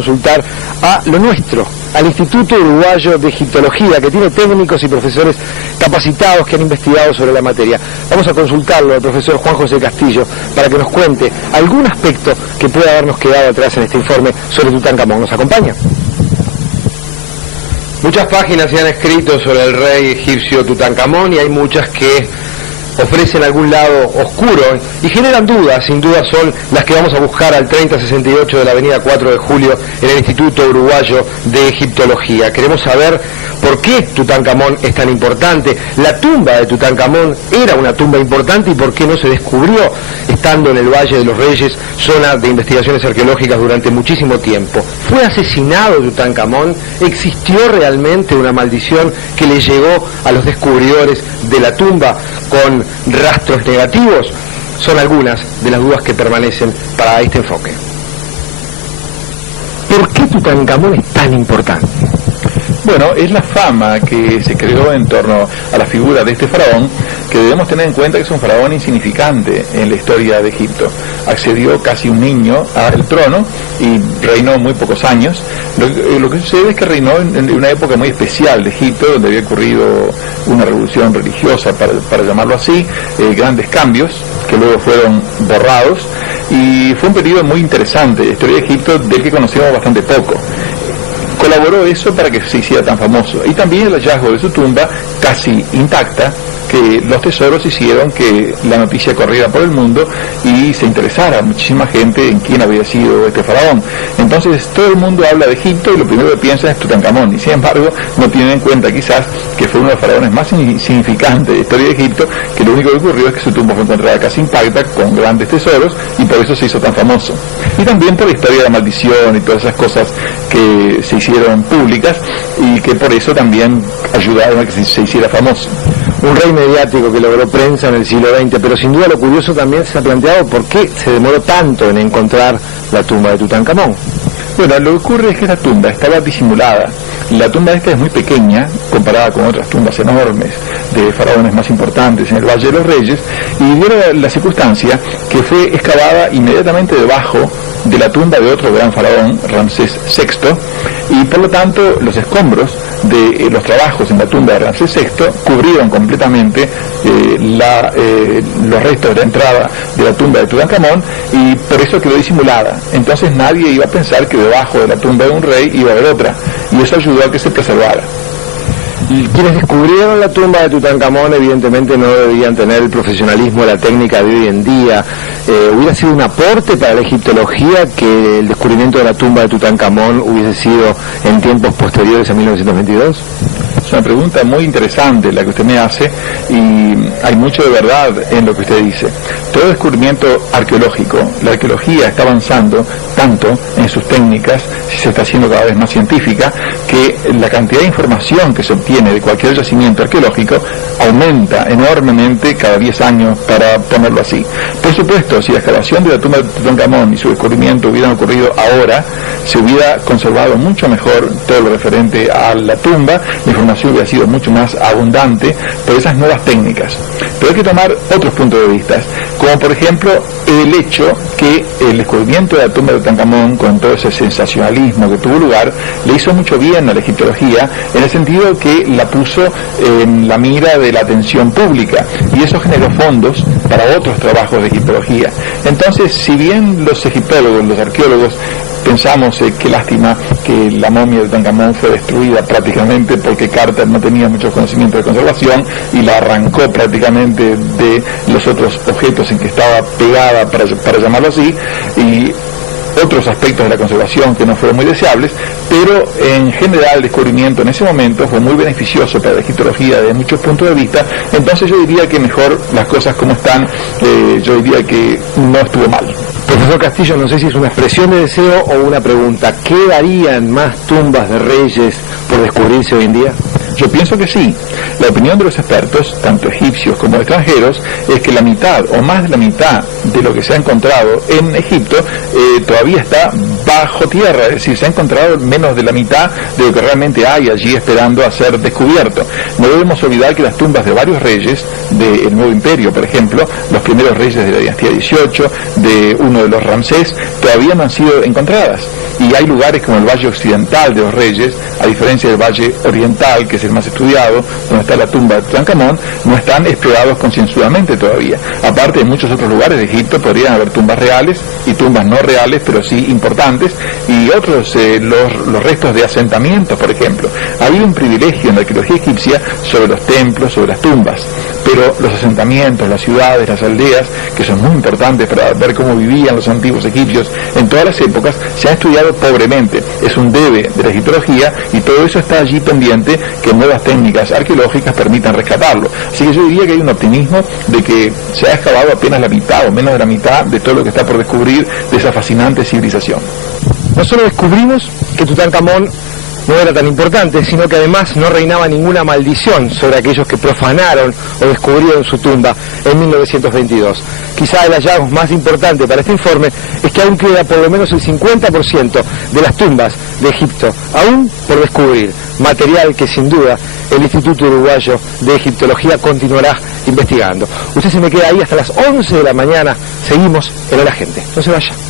Consultar a lo nuestro, al Instituto Uruguayo de Egiptología, que tiene técnicos y profesores capacitados que han investigado sobre la materia. Vamos a consultarlo al profesor Juan José Castillo para que nos cuente algún aspecto que pueda habernos quedado atrás en este informe sobre Tutankamón. ¿Nos acompaña? Muchas páginas se han escrito sobre el rey egipcio Tutankamón y hay muchas que ofrecen algún lado oscuro y generan dudas. Sin duda son las que vamos a buscar al 3068 de la avenida 4 de Julio en el Instituto Uruguayo de Egiptología. Queremos saber por qué Tutankamón es tan importante. La tumba de Tutankamón era una tumba importante y por qué no se descubrió estando en el Valle de los Reyes, zona de investigaciones arqueológicas durante muchísimo tiempo. ¿Fue asesinado Tutankamón? ¿Existió realmente una maldición que le llegó a los descubridores de la tumba con rastros negativos? Son algunas de las dudas que permanecen para este enfoque. ¿Por qué Tutankamón es tan importante? Bueno, es la fama que se creó en torno a la figura de este faraón, que debemos tener en cuenta que es un faraón insignificante en la historia de Egipto. Accedió casi un niño al trono y reinó muy pocos años. Lo que sucede es que reinó en una época muy especial de Egipto, donde había ocurrido una revolución religiosa, para llamarlo así, grandes cambios que luego fueron borrados, y fue un periodo muy interesante de la historia de Egipto del que conocemos bastante poco. Colaboró eso para que se hiciera tan famoso, y también el hallazgo de su tumba casi intacta, que los tesoros hicieron que la noticia corriera por el mundo y se interesara muchísima gente en quién había sido este faraón. Entonces todo el mundo habla de Egipto y lo primero que piensa es Tutankamón, y sin embargo no tienen en cuenta quizás que fue uno de los faraones más significantes de la historia de Egipto, que lo único que ocurrió es que su tumba fue encontrada casi intacta con grandes tesoros y por eso se hizo tan famoso. Y también por la historia de la maldición y todas esas cosas que se hicieron públicas y que por eso también ayudaron a que se hiciera famoso. Un rey mediático que logró prensa en el siglo XX, pero sin duda lo curioso también se ha planteado por qué se demoró tanto en encontrar la tumba de Tutankamón. Bueno, lo que ocurre es que la tumba estaba disimulada. La tumba esta es muy pequeña comparada con otras tumbas enormes de faraones más importantes en el Valle de los Reyes, y dio la circunstancia que fue excavada inmediatamente debajo de la tumba de otro gran faraón, Ramsés VI, y por lo tanto los escombros de los trabajos en la tumba de Ramsés VI cubrieron completamente los restos de la entrada de la tumba de Tutankamón, y por eso quedó disimulada. Entonces nadie iba a pensar que debajo de la tumba de un rey iba a haber otra, y eso ayudó a que se preservara. Y quienes descubrieron la tumba de Tutankamón evidentemente no debían tener el profesionalismo, la técnica de hoy en día. ¿Hubiera sido un aporte para la egiptología que el descubrimiento de la tumba de Tutankamón hubiese sido en tiempos posteriores a 1922? Es una pregunta muy interesante la que usted me hace, y hay mucho de verdad en lo que usted dice. Todo descubrimiento arqueológico, la arqueología está avanzando tanto en sus técnicas, se está haciendo cada vez más científica, que la cantidad de información que se obtiene de cualquier yacimiento arqueológico aumenta enormemente cada 10 años, para ponerlo así. Por supuesto, si la excavación de la tumba de Tutankamón y su descubrimiento hubieran ocurrido ahora, se hubiera conservado mucho mejor todo lo referente a la tumba, la información hubiera sido mucho más abundante por esas nuevas técnicas. Pero hay que tomar otros puntos de vista, como por ejemplo el hecho que el descubrimiento de la tumba de Tutankamón, con todo ese sensacionalismo que tuvo lugar, le hizo mucho bien a la egiptología, en el sentido que la puso en la mira de la atención pública, y eso generó fondos para otros trabajos de egiptología. Entonces, si bien los egiptólogos, los arqueólogos, pensamos qué lástima que la momia de Tutankamón fue destruida prácticamente porque Carter no tenía muchos conocimientos de conservación y la arrancó prácticamente de los otros objetos en que estaba pegada, para llamarlo así, y otros aspectos de la conservación que no fueron muy deseables, pero en general el descubrimiento en ese momento fue muy beneficioso para la egiptología de muchos puntos de vista. Entonces yo diría que mejor las cosas como están, yo diría que no estuvo mal. Profesor Castillo, no sé si es una expresión de deseo o una pregunta. ¿Quedarían más tumbas de reyes por descubrirse hoy en día? Yo pienso que sí. La opinión de los expertos, tanto egipcios como extranjeros, es que la mitad o más de la mitad de lo que se ha encontrado en Egipto todavía está bajo tierra, es decir, se ha encontrado menos de la mitad de lo que realmente hay allí esperando a ser descubierto. No debemos olvidar que las tumbas de varios reyes del Nuevo Imperio, por ejemplo, los primeros reyes de la dinastía 18, de uno de los Ramsés, todavía no han sido encontradas. Y hay lugares como el Valle Occidental de los Reyes, a diferencia del Valle Oriental, que es el más estudiado, donde está la tumba de Tutankamón, no están explorados concienzudamente todavía. Aparte, en muchos otros lugares de Egipto podrían haber tumbas reales y tumbas no reales, pero sí importantes, y otros, los restos de asentamientos, por ejemplo. Hay un privilegio en la arqueología egipcia sobre los templos, sobre las tumbas, pero los asentamientos, las ciudades, las aldeas, que son muy importantes para ver cómo vivían los antiguos egipcios en todas las épocas, se ha estudiado pobremente. Es un debe de la egiptología y todo eso está allí pendiente que nuevas técnicas arqueológicas permitan rescatarlo. Así que yo diría que hay un optimismo de que se ha excavado apenas la mitad o menos de la mitad de todo lo que está por descubrir de esa fascinante civilización. No solo descubrimos que Tutankamón no era tan importante, sino que además no reinaba ninguna maldición sobre aquellos que profanaron o descubrieron su tumba en 1922. Quizá el hallazgo más importante para este informe es que aún queda por lo menos el 50% de las tumbas de Egipto aún por descubrir, material que sin duda el Instituto Uruguayo de Egiptología continuará investigando. Usted se me queda ahí hasta las 11 de la mañana, seguimos en La Gente, no se vaya.